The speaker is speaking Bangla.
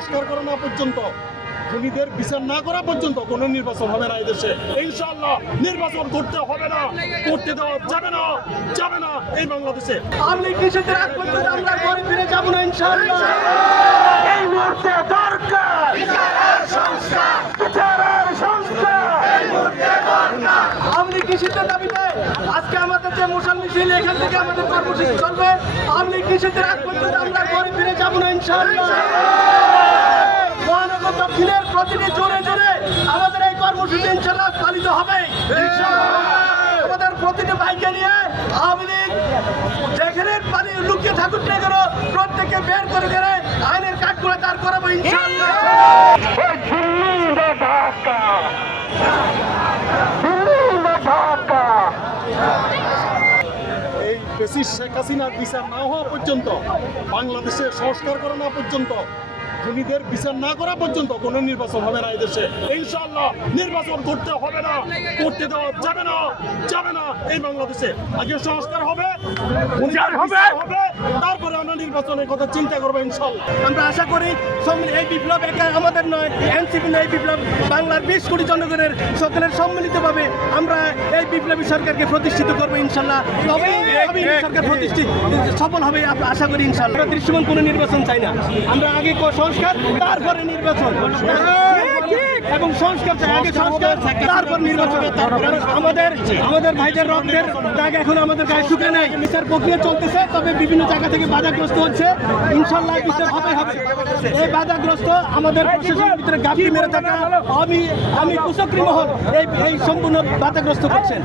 সংস্কার করা না পর্যন্ত, খুনিদের বিচার না করা পর্যন্ত কোনো নির্বাচন হবে না এদেশে। ইনশাআল্লাহ নির্বাচন করতে হবে না, করতে দেওয়া যাবে না এই বাংলাদেশে। আমি কৃষকদের আগ পর্যন্ত আমরা ঘরে ফিরে যাব না ইনশাআল্লাহ। এই মুহূর্তে দরকার বিচারের সংস্কার, বিচারের সংস্কার এই মুহূর্তে দরকার। আমি কৃষকদের দাবিতে আজকে আমাদের যে মোশন মিছিল, এখান থেকে আমাদের কর্মসূচি চলবে। আমি কৃষকদের আগ পর্যন্ত আমরা ঘরে ফিরে যাব না ইনশাআল্লাহ। মহানগর দক্ষিণের প্রতিটি জোরে জোরে আমাদের এই কর্মসূচি ইনশাআল্লাহ পালিত হবে। আমাদের প্রতিটি ভাইকে নিয়ে আওয়ামী লীগ যেখানে পানি লুকিয়ে থাকুক না কেন, প্রত্যেককে বের করে আইনের কাজ করে তার করাবো ইনশাআল্লাহ। এই ফ্যাসিস্ট শেখ হাসিনার বিচার না হওয়া পর্যন্ত, বাংলাদেশে সংস্কার করা না পর্যন্ত, খুনিদের বিচার না করা পর্যন্ত কোনো নির্বাচন হবে না এদেশে। ইনশাআল্লাহ নির্বাচন করতে হবে না, করতে দেওয়া যাবে না এই বাংলাদেশে। আগে সংস্কার হবে, তারপরে আমরা নির্বাচনের কথা চিন্তা করবো ইনশাআল্লাহ। আমরা আশা করি এই বিপ্লব একা আমাদের নয়, এনসিপি নয়, এই বিপ্লব বাংলার 20 কোটি জনগণের সকলের সম্মিলিতভাবে আমরা এই বিপ্লবী সরকারকে প্রতিষ্ঠিত করবো ইনশাআল্লাহ। তবেই সরকার প্রতিষ্ঠিত সফল হবে আশা করি ইনশাআল্লাহ। আমরা দৃশ্যমান কোনো নির্বাচন চাই না, আমরা আগে সংস্কার তারপরে নির্বাচন, এবং সংস্কার চাই, আগে সংস্কার তারপর নির্বাচন। আমাদের ভাইদের রক্তের দাগ এখন আমাদের গায়ে শুকে নাই। বিচার প্রক্রিয়া চলতেছে, তবে বিভিন্ন জায়গা থেকে বাধাগ্রস্ত হচ্ছে। ইনশাআল্লাহ বিচার হবে। এই বাধাগ্রস্ত আমাদের প্রশাসনের ভিতরে গাপটি মেরে থাকা আমি কুচক্রী মহল এই সম্পূর্ণ বাধাগ্রস্ত করছেন।